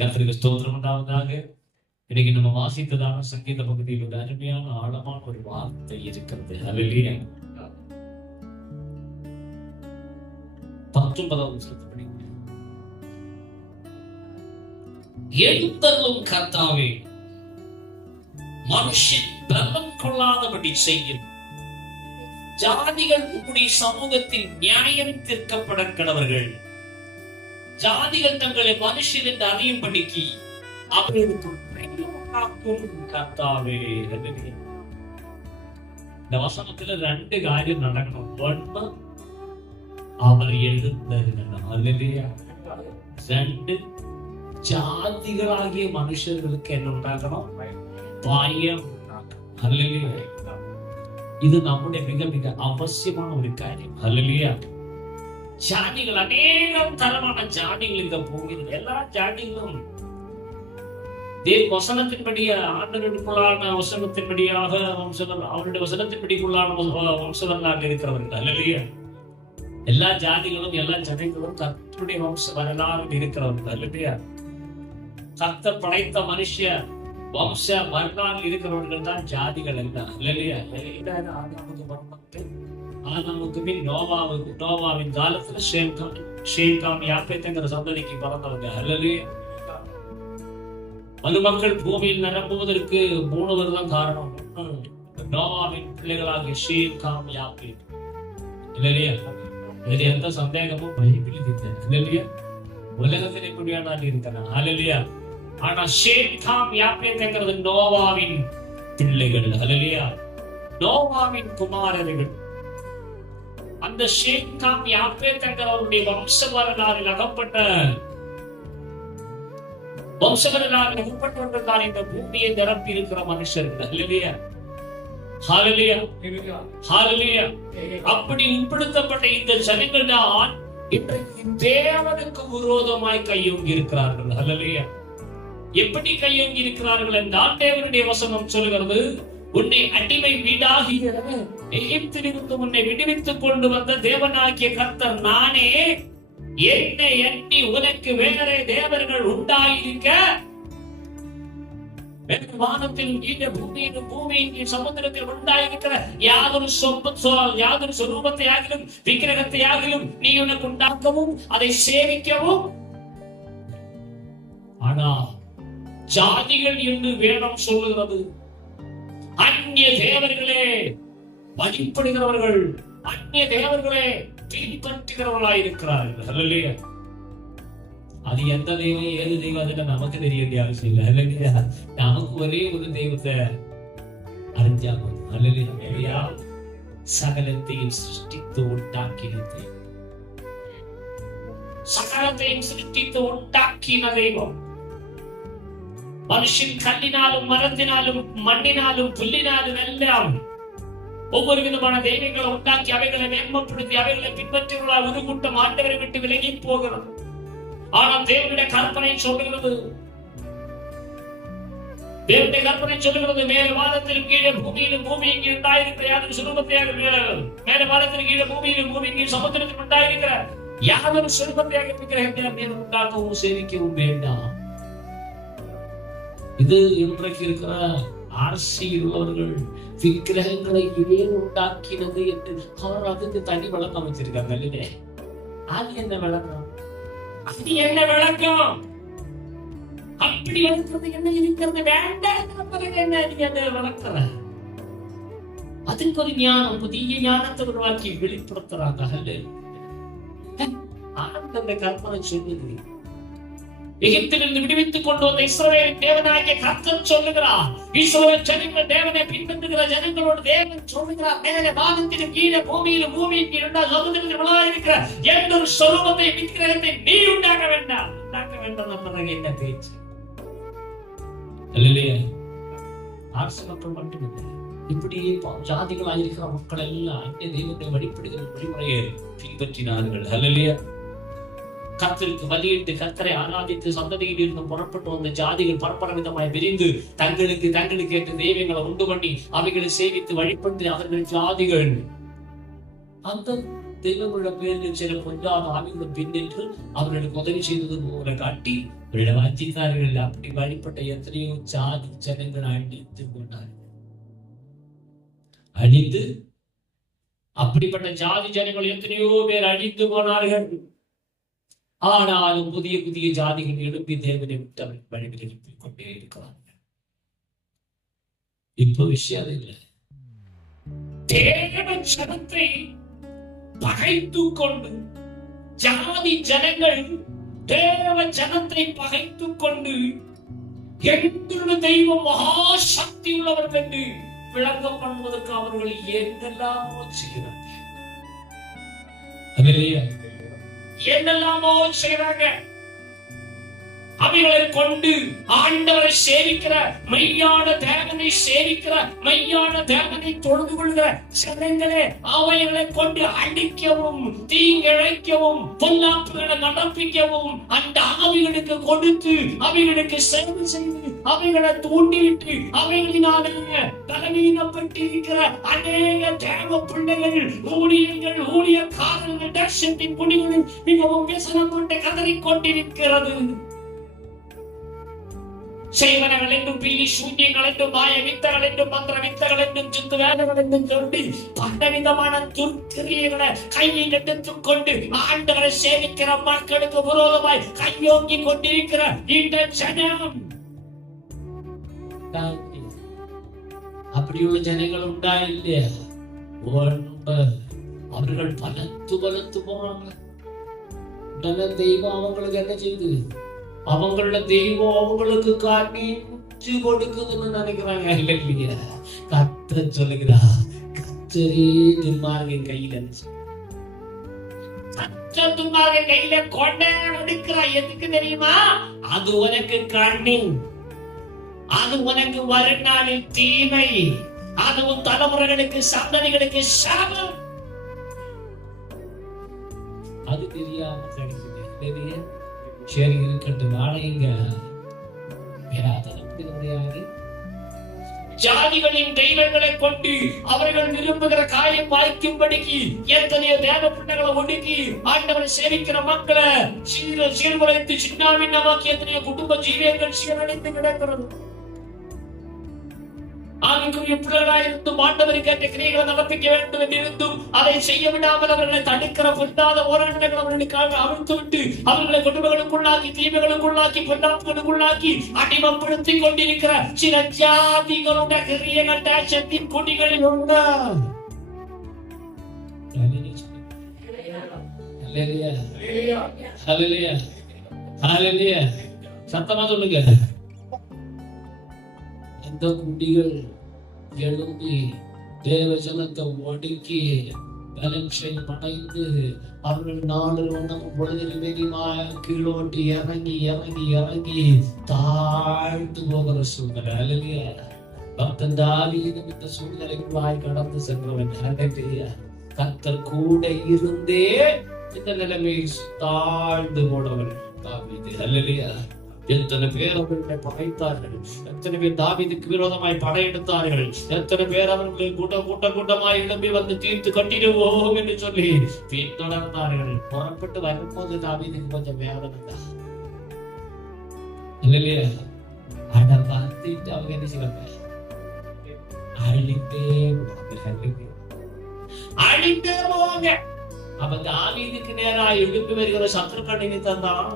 கர்த்தருக்கு ஸ்தோத்திரம் உண்டாவதாக. இன்னைக்கு நம்ம வாசித்ததான சங்கீத பகுதியில் ஒரு அருமையான ஆழமான ஒரு வார்த்தை இருக்கிறது. ஹல்லேலூயா. 19வது வசனத்தை எழுந்தருளும் கர்த்தாவே, மனுஷன் பலம் கொள்ளாதபடி செய்யும். ஜாதிகள் உம்முடைய சமூகத்தில் நியாயம் தீர்க்கப்பட கடவர்கள். ஜாதிகள் தங்களை மனுஷன் என்று அறியும்படிக்கு அவர்களுக்கு கர்த்தாவே. இந்த வசனத்துல 2 காரியம் நடக்கணும். ஒன்று, அவர் எழுந்தருளணும். அல்லேலூயா. 2, ஜாதிகளாகிய மனுஷர்களுக்கு என்ன உண்டாகணும்? பயம். அல்லேலூயா. இது நம்முடைய மிக மிக அவசியமான ஒரு காரியம். அல்லேலூயா. ஜாதிகள் அநேகம் தரமான ஜாதிகள் இருக்க போகிறது. எல்லா ஜாதிகளும் வசனத்தின்படி ஆண்டவருக்குள்ளான வசனத்தின்படியாக அவருடைய வசனத்தின்படிக்குள்ளான வம்சவர்களாக இருக்கிறவர்கள். அல்லேலூயா. எல்லா ஜாதிகளும் எல்லா ஜனங்களும் கர்த்தருடைய வம்ச வரலாறு இருக்கிறவர்கள். அல்லேலூயா. கர்த்தர் படைத்த மனுஷ வம்ச வரலாறு இருக்கிறவர்கள் தான் ஜாதிகள் எல்லாம். அல்லேலூயா. ஆதாமுக்கு பின் நோவாவின் காலத்துல ஷேம் யாப்பேத்ங்கிற சந்ததிக்கு பிறந்தவங்க. அல்லேலூயா. மனுமக்கள் பூமியில் நிரம்புவதற்கு 3 வருடம் காரணம். நோவாவின் பிள்ளைகளாகிய ஷேம் காம் யாப்பேத். இல்லையா? இது எந்த சந்தேகமும் பைபிளில் இல்லை. இல்லையா? உலகத்தில் எப்படியான இருக்கிறான். அல்லேலூயா. ஆனா ஷேம் காம் யாப்பேத்ங்கிறது நோவாவின் பிள்ளைகள். அல்லேலூயா. நோவாவின் குமாரர்கள். அந்த ஷேம் காம் யாப்பேத்ங்கிறவருடைய வம்ச வரலாறில் அகப்பட்ட வம்சவர்களால் உட்பட்டவர்கள் தான் இந்த பூமியை நிரப்பி இருக்கிற மனுஷர்கள். அல்லேலூயா. ஹல்லேலூயா. ஹல்லேலூயா. அப்படி உட்படுத்தப்பட்ட இந்த ஜனங்கள் தான் இன்றைக்கு தேவனுக்கு விரோதமாய் கையோங்கி இருக்கிறார்கள். அல்லேலூயா. எப்படி கையோங்கி இருக்கிறார்கள் என்றால், தேவனுடைய வசனம் சொல்கிறது, உன்னை அடிமை வீடாகிய எகிப்திலிருந்து உன்னை விடுவித்துக் கொண்டு வந்த தேவனாகிய கர்த்தர் நானே. என்னை எண்ணி உனக்கு வேற தேவர்கள் உண்டாயிருக்க, வானத்தில் கீழே பூமியின் சமுத்திரத்தில் உண்டாயிருக்கிற யாதொரு சொரூபத்தை ஆகிலும் விக்கிரகத்தை ஆகிலும் நீ உனக்கு உண்டாக்கவும் அதை சேவிக்கவும். ஆனா ஜாதிகள் என்று வேதம் சொல்லுகிறது, அந்நிய தேவர்களே வழிபடுகிறவர்கள், அந்நிய தேவர்களே பின்பற்றுகிறவர்களாயிருக்கிறார்கள். அல்லேலூயா. அது எந்த தெய்வம் ஏது தெய்வம் அதுல நமக்கு தெரிய வேண்டிய அவசியம் இல்லை. அல்லேலூயா. நமக்கு ஒரே ஒரு தெய்வத்தை அறிஞ்சா போதும். அல்லேலூயா. சகலத்தையும் சிருஷ்டித்து உண்டாக்கின தெய்வம், சகலத்தையும் சிருஷ்டித்து உண்டாக்கின தெய்வம். மனுஷன் கல்லினாலும் மரத்தினாலும் மண்ணினாலும் புல்லினாலும் எல்லாம் ஒவ்வொரு விதமான தெய்வங்களை உண்டாக்கி அவைகளை மேன்மைப்படுத்தி அவைகளை பின்பற்றுவதால் ஒரு கூட்டம் ஆண்டவரை விட்டு விலகி போகிறது. ஆனால் தேவனுடைய கற்பனை சொல்லுகிறது, மேல வானத்திலும் கீழே பூமியிலும் பூமியின் கீழ் உண்டாயிருக்கிற யாதொரு சுரூபத்தையாக மேல வானத்திலும் கீழே பூமியிலும் பூமியின் கீழ் சமுத்திரத்தில் உண்டாயிருக்கிற யாதொரு சுரூபத்தையாக இருக்கிற உண்டாக்கவும் சேவிக்கவும் வேண்டாம். இது இன்றைக்கு இருக்கிற அரசியல் உள்ளவர்கள் விக்கிரகங்களை ஏன் உண்டாக்கினது என்று அவர் அதுக்கு தனி விளக்கம் வச்சிருக்காங்க. இல்லையே? அது என்ன விளக்கம்? அது என்ன விளக்கம்? அப்படி வளர்க்கிறது என்ன இருக்கிறது வேண்டாம் என்ன விளக்குற? அதுக்கு ஒரு ஞானம், புதிய ஞானத்தை உருவாக்கி வெளிப்படுத்துறாங்க. ஆனந்த கற்பனை சொல்லுது, எகிப்திலிருந்து விடுவித்துக் கொண்டு வந்த இஸ்ரவேலின் தேவனாகிய கர்த்தர் சொல்லுகிறார், இஸ்ரவேல் ஜனங்கள் தேவனை பின்பற்றுகிற ஜனங்களோடு தேவன் சொல்லுகிறார், மேலே வானத்திலும் கீழே பூமியிலும் பூமியின் கீழ் சமுத்திரத்தில் இருக்கிற எந்த ஒரு சொரூபத்தை விக்கிரகத்தை நீ உண்டாக்க வேண்டாம். உண்டாக்க வேண்டாம் என்ன பேச்சு? அல்லேலூயா. அரசு மக்கள் மட்டுமில்லை, இப்படியே ஜாதிகளாக இருக்கிற மக்கள் எல்லாம் அந்நிய தெய்வத்தை வழிபடுகிற வழிமுறையை பின்பற்றினார்கள். அல்லேலூயா. கர்த்தருக்கு பலியிட்டு கர்த்தரை ஆராதித்து சந்ததியில் இருந்து புறப்பட்டு வந்த ஜாதிகள் பரப்பர விதமாய் விரிந்து தங்களுக்கு ஏற்ற தெய்வங்களை உண்டு பண்ணி அவைகளை சேவித்து வழிபட்டு அவர்கள் ஜாதிகள் அந்த தெய்வங்களோட பேரில் சில பொல்லாத ஆவிகளும் பின்னின்று அவர்களுக்கு உதவி செய்தது போல காட்டி வஞ்சித்தார்கள். அப்படி வழிபட்ட எத்தனையோ ஜாதி ஜனங்கள் அழித்து கொண்டார்கள். அழித்து அப்படிப்பட்ட ஜாதி ஜனங்கள் எத்தனையோ பேர் அழித்து போனார்கள். ஆனாலும் புதிய புதிய ஜாதிகள் எழுப்பி தேவனை விட்டு அவர் வழிவில் எழுப்பிக் கொண்டே இருக்கிறார்கள். இப்போ விஷயம் அது இல்லை. தேவ ஜனத்தை பகைத்து கொண்டு ஜாதி ஜனங்கள் தேவ ஜனத்தை பகைத்து கொண்டு எங்களுடைய தெய்வம் மகா சக்தி உள்ளவர்கள் என்று விளக்கம் பண்ணுவதற்கு அவர்கள் என்னெல்லாமோ செய்கிறார்கள். என்னெல்லாமோ செய்றாங்க. அவைகளை கொண்டு ஆண்டவரை சேவிக்கிற மெய்யான தேவனை சேவிக்கிற மெய்யான தேவனை தொழுது கொள்கிற ஜனங்களே அவைகளை கொண்டு அடிக்கவும் தீங்கிழைக்கவும் பொல்லாப்புகளை நடப்பிக்கவும் அந்த ஆவிகளுக்கு கொடுத்து அவைகளுக்கு சேவை செய்து அவைகளை தூண்டிவிட்டு அவைகளினாலே பலவீனப்பட்டிருக்கிற அநேக தேவ பிள்ளைகள் ஊழியக்காரர்கள் தர்ஷனத்தின் குடிகளில் மிகவும் விசனம் கொண்டு கதறிக் கொண்டிருக்கிறது. செய்வனங்கள் என்றும் பில்லி சூன்யங்கள் என்றும் மாய வித்தகள் என்றும் மந்திர வித்தகள் என்றும் சித்து வேதங்கள் என்றும் சொல்லி பலவிதமான துர்க்கிரியர்களை கையில் எடுத்துக் கொண்டு ஆண்டவரை சேவிக்கிற மக்களுக்கு விரோதமாய் கையோங்கி கொண்டிருக்கிற இந்த ஜனம். அப்படி உள்ள ஜனங்கள் உண்டா இல்லையா? அவர்கள் பலத்து போறாங்க. தெய்வம் அவங்களுக்கு என்ன செய்யுது? அவங்களோட தெய்வம் அவங்களுக்கு காட்டி கொடுக்குதுன்னு நினைக்கிறாங்க. இல்லையா? கத்த சொல்லுகிறா, கத்தரே துன்மார்கன் கையில கையில கொண்டாடுக்கிறா. எதுக்கு தெரியுமா? அது உனக்கு கண்ணின், அது உனக்கு வருநாளில் தீமை, அதுவும் தலைமுறைகளுக்கு சந்ததிகளுக்கு சாபம். அது தெரியாம கிடைக்குது. சரி இருக்கட்டும், நாளைங்க ஜாதிகளின் தெய்வங்களை கொண்டு அவர்கள் விரும்புகிற காரியம் வாய்க்கும்படிக்கு எத்தனையோ தேவ பிள்ளைகளை ஒடுக்கி ஆண்டவரை சேவிக்கிற மக்களை சீர்குலைத்து சின்னாவின்னமாக்கி எத்தனையோ குடும்ப ஜீவியங்கள் சீரழித்து கிடக்கிறது. ஆவிக்குரிய பிள்ளைகளாயிருந்து ஆண்டவரை கேட்ட கிரியைகளை நடப்பிக்க வேண்டும் என்றிருந்தும் அதை செய்ய விடாமல் அவர்களை தடுக்கிற பொல்லாத போராட்டங்கள் அவர்களுக்காக அவிழ்த்து விட்டு அவர்களை குடும்பங்களுக்குள்ளாக்கி தீமைகளுக்குள்ளாக்கி பொல்லாப்புகளுக்குள்ளாக்கி அடிமைப்படுத்தி கொண்டிருக்கிற சில ஜாதிகளுடைய கிரியைகள் தேசத்தின் குடிகளில் உண்டு. சத்தமா சொல்லுங்க. இந்த குடிகள் எழும்பி தேவஜனத்தை ஒடுக்கி பலட்சம் அடைந்து அவர்கள் நாலு வண்ணம் பொழுதில் வெறிமாய கீழோட்டி இறங்கி இறங்கி இறங்கி தாழ்ந்து போகிற சூழ்நிலை. அல்லையா? பக்தன் தாவீதும் இந்த சூழ்நிலைக்குள்ளாய் கடந்து சென்றவன். கர்த்தர் கூட இருந்தே இந்த நிலைமையை தாழ்ந்து போனவன் தாவீது. அல்லையா? எத்தனை பேர் அவர்களை பகைத்தார்கள், எத்தனை பேர் தாவீதுக்கு விரோதமாய் படையெடுத்தார்கள், எத்தனை பேர் அவர்களை கூட்டமாய் எழும்பி வந்து தீர்த்து கட்டிடுவோம் என்று சொல்லி பின்தொடர்ந்தார்கள். புறப்பட்டு வரும்போது தாவீதுக்கு கொஞ்சம் வேதனை தான் இல்லையா? ஆனா பார்த்துட்டு அவங்க என்ன செய்வாங்க? அழிந்தே போவாங்க. அப்ப தாவீதுக்கு நேரா எழுப்பி வருகிற சத்துருக்கள் நிமித்தம் தான்,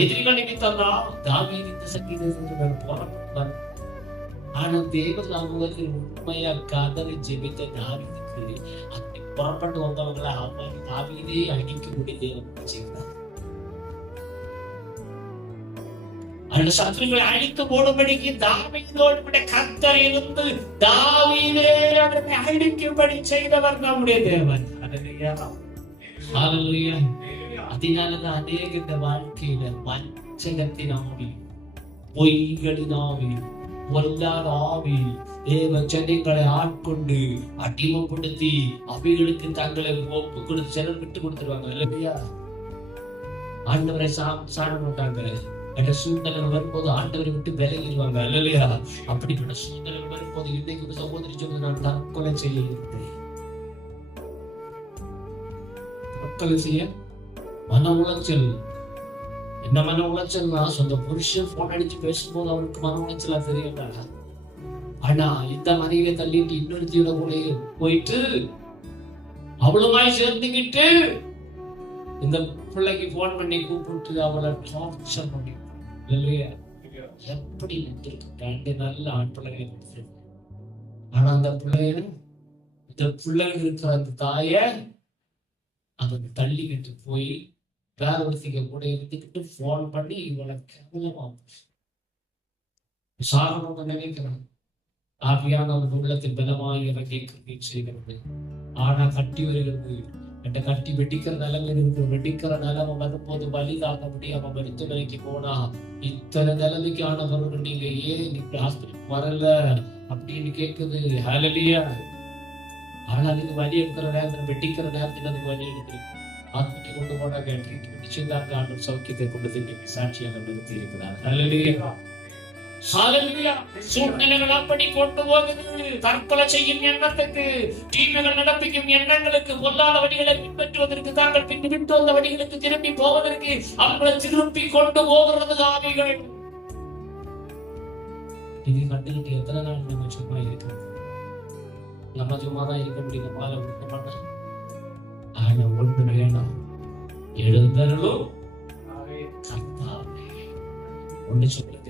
எதிரிகள் நிமித்தம் தான் தாவீது இந்த சங்கீதத்தை போராட்டம். ஆனா தேவன் அவங்களுக்கு உண்மையா கதவை ஜெபித்த தாவீதுக்கு அப்படி புறப்பட்டு வந்தவங்களை அவங்க தாவீதே அடிக்க முடியும் செய்கிறார். அந்த சத்துருக்களை அழித்து போடும்படிக்கு தாவீதோடு கர்த்தர் இருந்து தாவீதே அவரை அழிக்கும்படி செய்தவர் நம்முடைய தேவன். அதனாலதான் அநேக இந்த வாழ்க்கையில வஞ்சகத்தின் ஆவி, பொய்களின் ஆவி, பொல்லாத ஆவி தேவ ஜனங்களை ஆட்கொண்டு அடிமைப்படுத்தி அவைகளுக்கு தங்களை ஒப்பு கொடுத்து சிலர் விட்டு கொடுத்துருவாங்க. இல்லையா? ஆண்டவரை சாட மாட்டாங்க. அந்த சூழ்நிலை வரும்போது ஆண்டவரை விட்டு விலகிடுவாங்க. இல்லையா? அப்படிப்பட்ட சூழ்நிலை வரும்போது இன்னைக்கு சகோதரி சொல்லி நான் தற்கொலை செய்ய இருக்கிறேன். நாட்கள் செய்ய மன உளைச்சல். என்ன மன உளைச்சல்னா, சொந்த புருஷன் போன் அடிச்சு பேசும்போது அவருக்கு மன உளைச்சலா தெரியல. ஆனா இந்த மனைவியை தள்ளிட்டு இன்னொரு தீவிர கூட போயிட்டு அவளுமாய் சேர்ந்துக்கிட்டு இந்த பிள்ளைக்கு போன் பண்ணி கூப்பிட்டு அவளை டார்ச்சர் பண்ணி எப்படி நின்றுருக்கு. 2 நல்ல ஆண் பிள்ளைகளை. ஆனா அந்த பிள்ளைய, இந்த பிள்ளைகள் இருக்கிற அந்த தாய அவன் தள்ளிக்கிட்டு போய் வேற ஒருத்திக்க கூட இருந்துக்கிட்டு போன் பண்ணி இவளை கேவலமா சாகணும்னு நினைக்கிறான். ஆவியான அவன் உள்ளத்தில் பலமாய் இறங்கி செய்கிறது. ஆனா கட்டி வருகிறது. என்கிட்ட கட்டி வெடிக்கிற நிலைமை இருக்கு. வெடிக்கிற நிலைமை வரும்போது வலிதாக முடியாம மருத்துவமனைக்கு போனா, இத்தனை நிலைமைக்கு ஆனவர்கள் நீங்க ஏன் இன்னைக்கு ஹாஸ்பிட்டல் வரல அப்படின்னு கேட்குது. ஹல்லேலூயா. ஆனா அதுக்கு வலி எடுக்கிற நேரத்தில், வெடிக்கிற நேரத்தில் அதுக்கு வலி எடுத்து ஹாஸ்பிட்டல் கொண்டு போனாங்க. ட்ரீட்மெண்ட் செய்தாங்க. ஆண்டு சௌக்கியத்தை கொண்டு இன்னைக்கு சாட்சியாக நிறுத்தி இருக்கிறார். ஹல்லேலூயா. சூழ்நிலைகள் அப்படி கொண்டு போகுது. தற்கொலை செய்யும் எண்ணத்துக்கு, தீமைகள் நடப்பிக்கும் எண்ணங்களுக்கு, பொல்லாத வழிகளை பின்பற்றுவதற்கு, தாங்கள் பின்பற்றி வந்த வழிகளுக்கு திரும்பி போவதற்கு அவங்களை திருப்பி கொண்டு போகிறது ஆவிகள். இது கண்டுகிட்டு எத்தனை நாள் நம்ம சும்மா இருக்கிறது? நம்ம சும்மாதான் இருக்க முடியும். பால விட மாட்டோம். ஆனா ஒன்று வேணும், எழுந்தருளும் ஒன்று சொல்லுங்க.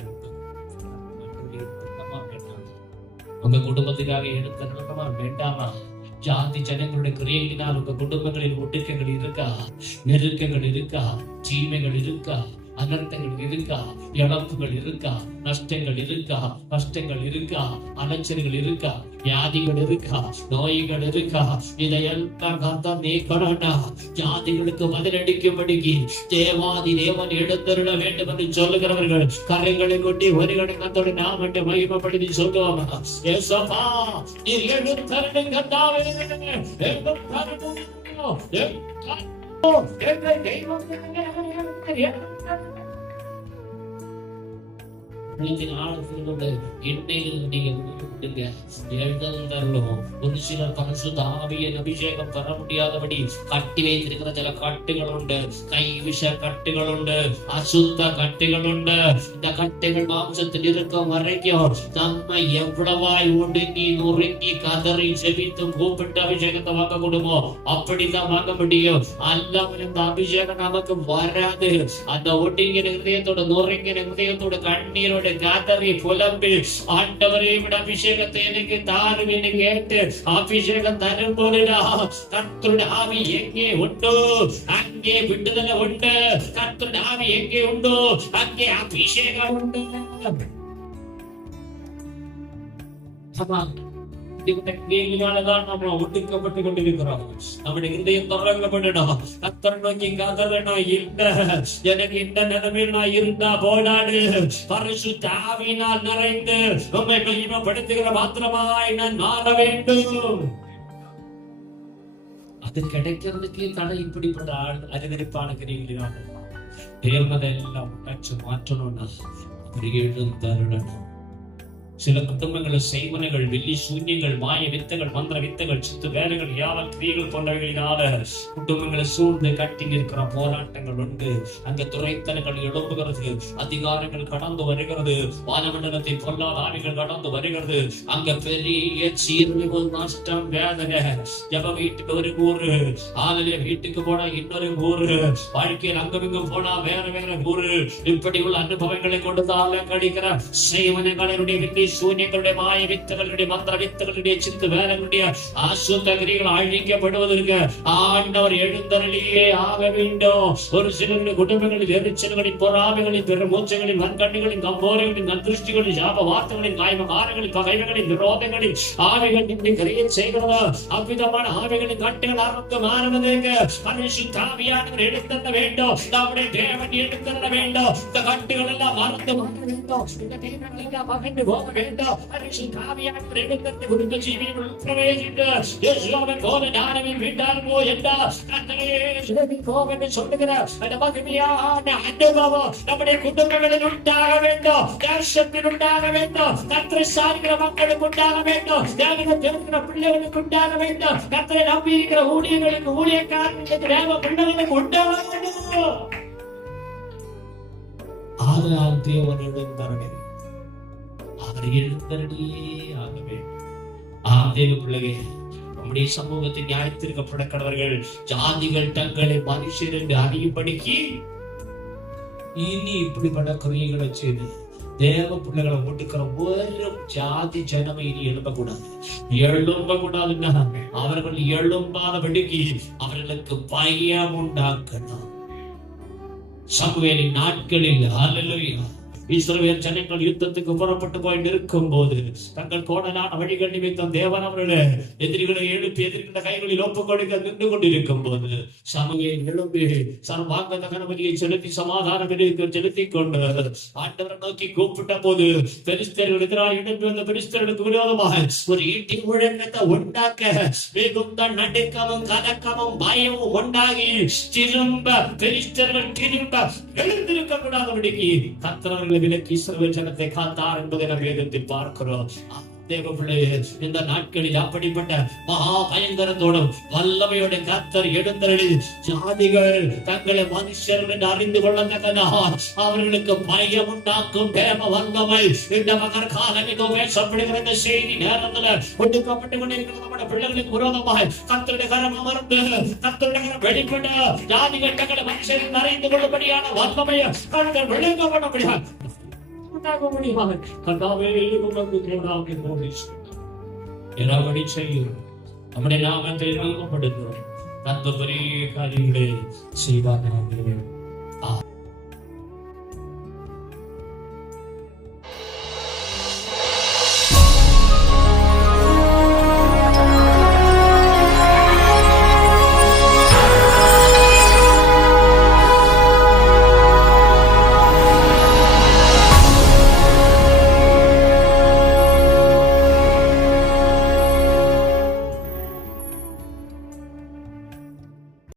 உங்க குடும்பத்துக்காக எடுத்தமா வேண்டாமா? ஜாதி ஜனங்களுடைய கிரியையினால் உங்க குடும்பங்களில் ஒடுக்கங்கள் இருக்கா? நெருக்கங்கள் இருக்கா? தீமைகள் இருக்கா? அனர்த்தங்கள் இருக்கா? இழப்புகள் இருக்கா? நஷ்டங்கள் இருக்கா? கஷ்டங்கள் இருக்கா? அலைச்சல்கள் இருக்கா? வியாதிகள் இருக்கா? நோய்கள் இருக்கா? இதையெல்லாம் கர்த்தர் நீக்கணும்னா ஜாதிகளுக்கு பதிலளிக்கும்படி தேவாதி தேவன் எடுத்தருள வேண்டும் என்று சொல்லுகிறவர்கள் கரைகளை கொட்டி ஒருவனை கத்தோடு நாம் என்று மகிமைப்படுத்தி சொல்லுவாங்க. ஏசப்பா, நீர் எடுத்தருளும் கர்த்தாவே, ஒரு சிலர் பரிசுத்த ஆவியின் அபிஷேகம் பெற முடியாதபடி கட்டி வைத்திருக்கிற சில கட்டுகள் உண்டு. கை விஷ கட்டுகள் உண்டு, அசுத்த கட்டுகள் உண்டு. இந்த கட்டுகள் மாம்சத்தில் இருக்கும் வரைக்கும் நம்மை எவ்வளவாய் ஒடுங்கி நொறுங்கி கதறி செவித்து கூப்பிட்டு அபிஷேகத்தை வாங்க கொடுமோ அப்படித்தான் வாங்க முடியும். அல்லாமல் இந்த அபிஷேகம் நமக்கு வராது. அந்த ஒடுங்கின இதயத்தோட, நொறுங்கின இதயத்தோட, கண்ணீரோட காதறி புலம்பி ஆண்டவரை விட அபிஷேகத்தை எனக்கு தாருன்னு கேட்டு அபிஷேகம் தரும் போதுடா கர்த்தருடைய ஆவி எங்கே உண்டோ அங்கே விடுதலை உண்டு. கர்த்தருடைய ஆவி எங்கே உண்டோ அங்கே அபிஷேகம் உண்டு. நம்ம ஒடுக்கப்பட்டு கொண்டிருக்கிறோம். நம்முடைய இதயம் தொடங்கப்படணும். கர்த்தரை நோக்கி கதறணும். இல்ல, எனக்கு இந்த நிலைமையில் நான் இருந்தா போடாது. பரிசுத்த ஆவியினால் நிறைந்து உம்மை மகிமைப்படுத்துகிற பாத்திரமாய் நான் மாற வேண்டும். அது கிடைக்கிறதுக்கு தடை இப்படிப்பட்ட அருகரிப்பான கிரிகளினால் தேவதையெல்லாம் மாற்றணும்னா அவர் எழுந்தருளணும். சில குடும்பங்கள் செய்வனைகள், வெள்ளி சூன்யங்கள், மாய வித்தங்கள், மந்திர வித்தங்கள், சித்து வேலைகள், யாவல் கிரியைகள் போன்றவைகளினால குடும்பங்களை சூழ்ந்து கட்டி நிற்கிற போராட்டங்கள் உண்டு. அங்க துறைத்தனங்கள் எழுப்புகிறது, அதிகாரங்கள் கடந்து வருகிறது, வானமண்டலத்தை பொல்லாத ஆவிகள் கடந்து வருகிறது. அங்க பெரிய சீரழிவு, நஷ்டம், வேதனை. ஜப வீட்டுக்கு ஒரு ஊரு, ஆலைய வீட்டுக்கு போனா இன்னொரு ஊரு, வாழ்க்கையில் அங்கமிங்கும் போனா வேற வேற ஊரு. இப்படி உள்ள அனுபவங்களை கொண்டுதான் கடிக்கிற செய்வனைகளுடைய சூன்யங்களுடைய, மாய வித்தகளுடைய, மந்திர வித்தகளுடைய, சித்து வேலைகளுடைய அசுத்த கிரிகள் அழிக்கப்படுவதற்கு ஆண்டவர் எழுந்தருளியே ஆக வேண்டும். ஒரு சிலருடைய குடும்பங்களில் எரிச்சல்களின், பொறாமைகளின், பெருமூச்சங்களின், நற்கண்ணிகளின், கம்போரைகளின், நற்திருஷ்டிகளின், சாப வார்த்தைகளின், காயமகாரங்களின், பகைமைகளின், விரோதங்களின் ஆவிகள் இந்த கிரியை செய்கிறதா அவ்விதமான ஆவிகளின் கட்டுகள் அறுத்து மாறுவதற்கு பரிசுத்த ஆவியானவர் எடுத்தர வேண்டும். நம்முடைய தேவன் எடுத்தர வேண்டும். இந்த கட்டுகள் எல்லாம் மறந்து மாற வேண்டும். இந்த தேவன் எல்லாம் மகிழ்ந்து போக வேண்டும். பரிசுத்தாவியானவர் எடுத்து கொடுத்த ஜீவியங்கள் பிரவேசித்து யேசுவின் போல ஞானமே வீட்டாருமோ என்றார். சொல்லுகிற அந்த மகிமையான அனுபவம் நம்முடைய குடும்பங்களில் உண்டாக வேண்டும், தேசத்தில் உண்டாக வேண்டும், கர்த்தரை சார்கிற மக்களுக்கு உண்டாக வேண்டும், தேவனுக்கு பிள்ளைகளுக்கு உண்டாக வேண்டும், கர்த்தரை நம்பி இருக்கிற ஊழியர்களுக்கு ஊழியக்காரர்களுக்கு தேவ பிள்ளைகளுக்கு உண்டாக வேண்டும். ஆதலால் தேவன் எழுந்தருளே, அவர் எழுந்தருளியே ஆக வேண்டும். தேவ பிள்ளையே, நம்முடைய சமூகத்தில் நியாயத்திற்கப்படக்கடவர்கள் ஜாதிகள் தங்களை மனுஷர் என்று அறியும்படிக்கு இனி இப்படிப்பட்ட கிரியைகளை செய்து தேவ பிள்ளைகளை ஓட்டுக்கிற ஒரு ஜாதி ஜனமை இனி எழும்பக்கூடாதுன்னா அவர்கள் எழும்பாதபடிக்கு அவர்களுக்கு பயம் உண்டாக்கணும். சமூவேலின் நாட்களில் ஹல்லேலூயா இஸ்ரவேல் ஜனங்கள் யுத்தத்துக்கு புறப்பட்டு போய் நிற்கும் போது தங்கள் கோணலான வழிகள் நிமித்தம் தேவன் அவர்களை எதிரிகளை எழுப்பி எதிர்க்கின்ற கைகளில் ஒப்புக் கொடுக்க நின்று கொண்டிருக்கும் போது சமூவேல் எழுப்பி சர்வாங்க தகனபலியை செலுத்தி சமாதானம் செலுத்திக் கொண்டு ஆண்டவரை நோக்கி கூப்பிட்ட போது பெலிஸ்தர்கள் எதிராக இடம்பெயர்ந்து வந்த பெலிஸ்தர்களுக்கு விரோதமாக ஒரு ஈட்டி முழக்கத்தை உண்டாக்க மிகுந்த நடுக்கமும் கலக்கமும் பயமும் உண்டாகி திரும்ப பெலிஸ்தர்கள் திரும்ப எழுந்திருக்க கூடாதபடிக்கு கர்த்தர் விலக்கி இஸ்ரவேல் ஜனத்தை காத்தார் என்பதை நாம் வேதத்தில் பார்க்கிறோம். தேவ பிள்ளையே, இந்த நாட்களில் அப்படிப்பட்ட மகா பயங்கரத்தோடும் வல்லமையோட கர்த்தர் எழுந்தருளி ஜாதிகள் தங்களை மனுஷர்கள் என்று அறிந்து கொள்ளத்தக்கனால் அவர்களுக்கு பயம் உண்டாக்கும் தேவ வல்லமை இந்த மகர் காலமிகோ பேசப்படுகிற இந்த செய்தி நேரத்தில் ஒடுக்கப்பட்டு கொண்டிருக்கிற நம்முடைய பிள்ளைகளுக்கு விரோதமாக கர்த்தருடைய கரம் அமர்ந்து கர்த்தருடைய கரம் வெளிப்பட ஜாதிகள் தங்களை மனுஷர்கள் அறிந்து கொள்ளபடியான வல்லமையை கர்த்தர் விளங்கப்பட முடியாது. நம்முடைய நாமத்தை பெரிய காரியங்களை செய்வார்கள்.